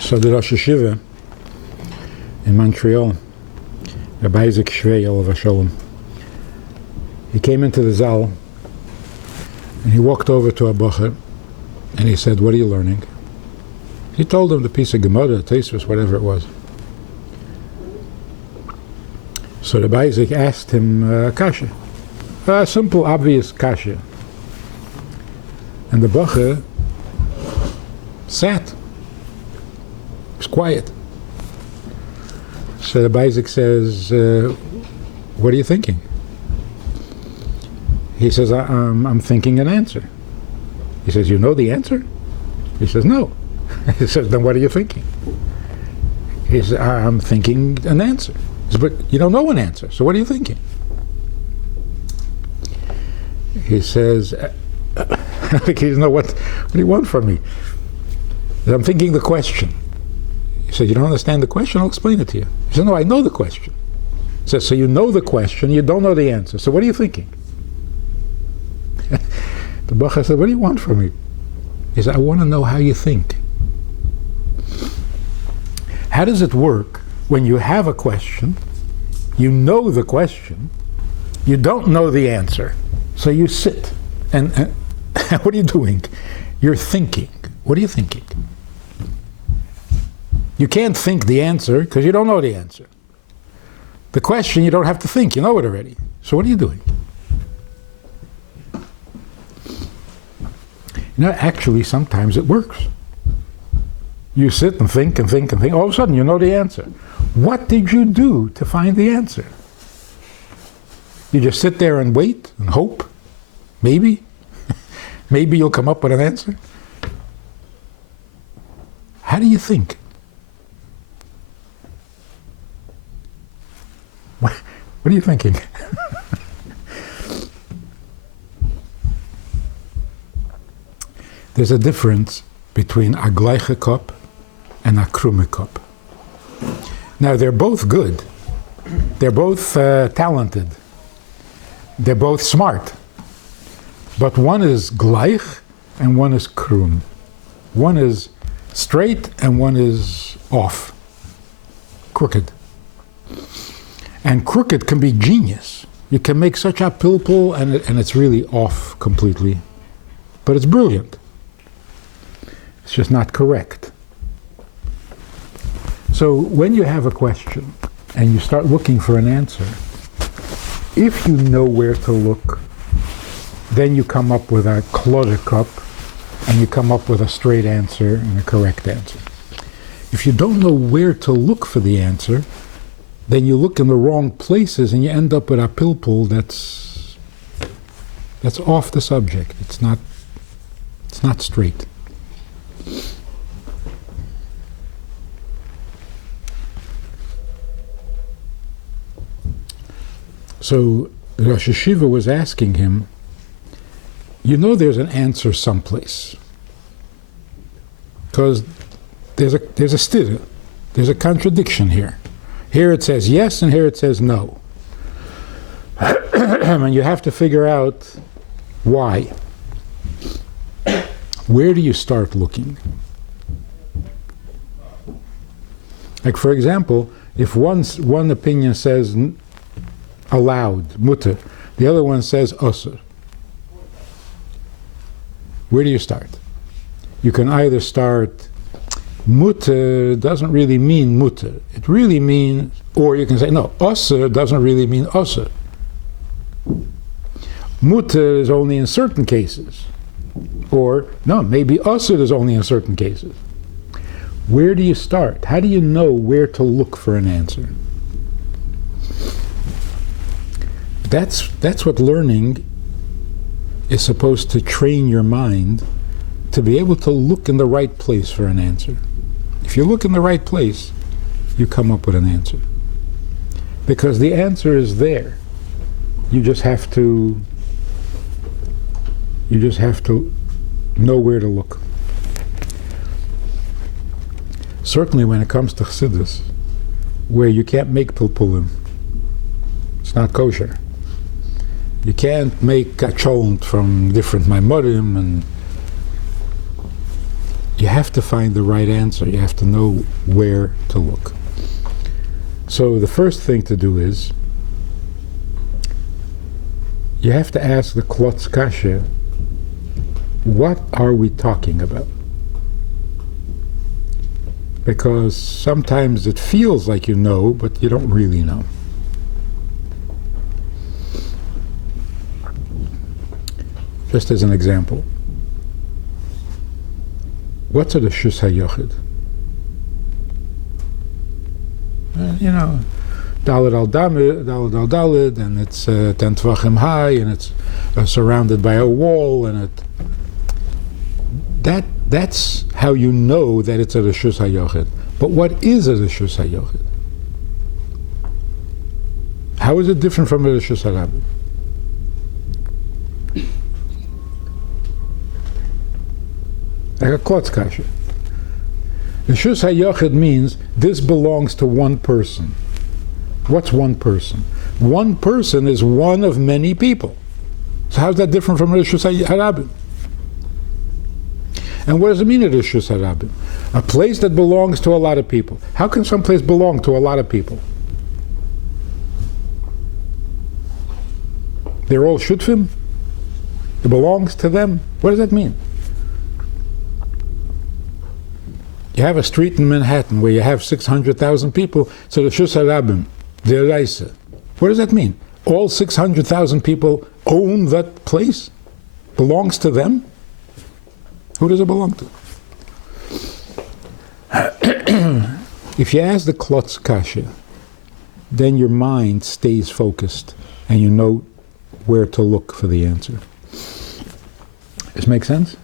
So the Rosh Hashiva in Montreal, Rabbi Isaac Shvei, Olav Shalom, he came into the Zal and he walked over to a Bocher and he said, "What are you learning?" He told him the piece of Gemara, Tosfos, whatever it was. So Rabbi Isaac asked him kasha, a simple, obvious kasha. And the Bocher sat. He was quiet. So Rabbi Isaac says, "What are you thinking?" He says, I'm thinking an answer. He says, "You know the answer?" He says, "No." He says, "Then what are you thinking?" He says, "I'm thinking an answer." He says, "But you don't know an answer, so what are you thinking?" He says, I think he doesn't know what do you want from me? He says, "I'm thinking the question." He said, "You don't understand the question? I'll explain it to you." He said, "No, I know the question." He says, "So you know the question, you don't know the answer, so what are you thinking?" The Bacha said, "What do you want from me?" He said, "I want to know how you think." How does it work when you have a question, you know the question, you don't know the answer, so you sit and what are you doing? You're thinking. What are you thinking? You can't think the answer because you don't know the answer. The question you don't have to think, you know it already. So what are you doing? You know, actually sometimes it works. You sit and think and think and think, all of a sudden you know the answer. What did you do to find the answer? You just sit there and wait and hope? Maybe? Maybe you'll come up with an answer? How do you think? What are you thinking? There's a difference between a gleiche Kop and a krumme Kop. Now they're both good. They're both talented. They're both smart. But one is gleich and one is krum. One is straight and one is off. Crooked. And crooked can be genius. You can make such a pilpul and it's really off completely. But it's brilliant. It's just not correct. So when you have a question and you start looking for an answer, if you know where to look, then you come up with a klode Kop and you come up with a straight answer and a correct answer. If you don't know where to look for the answer, then you look in the wrong places and you end up with a pilpul that's off the subject. It's not straight. So Rosh Hashiva was asking him, you know there's an answer someplace. Because there's a stira, there's a contradiction here. Here it says yes and here it says no. And you have to figure out why. Where do you start looking? Like for example, if one opinion says allowed, mutter, the other one says osur. Where do you start? You can either start mutter doesn't really mean mutter. It really means, or you can say no, osur doesn't really mean osur. Mutter is only in certain cases. Or, no, maybe osur is only in certain cases. Where do you start? How do you know where to look for an answer? That's what learning is supposed to train your mind to be able to look in the right place for an answer. If you look in the right place, you come up with an answer. Because the answer is there. You just have to know where to look. Certainly when it comes to Chassidus, where you can't make pilpulim, it's not kosher. You can't make a cholent from different maimorim, and you have to find the right answer. You have to know where to look. So the first thing to do is you have to ask the klotz kasha, what are we talking about? Because sometimes it feels like you know, but you don't really know. Just as an example, what's a reshus hayochid? Daled al daled, and it's 10 tvachim high, and it's surrounded by a wall, and that's how you know that it's a reshus hayochid. But what is a reshus hayochid? How is it different from a reshus harabim? Like a klotz kasha. Reshus hayochid means this belongs to one person. What's one person? One person is one of many people. So how's that different from reshus harabim? And what does it mean, a reshus harabim? A place that belongs to a lot of people. How can some place belong to a lot of people? They're all shutfim? It belongs to them? What does that mean? You have a street in Manhattan where you have 600,000 people, so the reshus harabim, deraisa. What does that mean? All 600,000 people own that place? Belongs to them? Who does it belong to? If you ask the klotz kasha, then your mind stays focused and you know where to look for the answer. Does this make sense?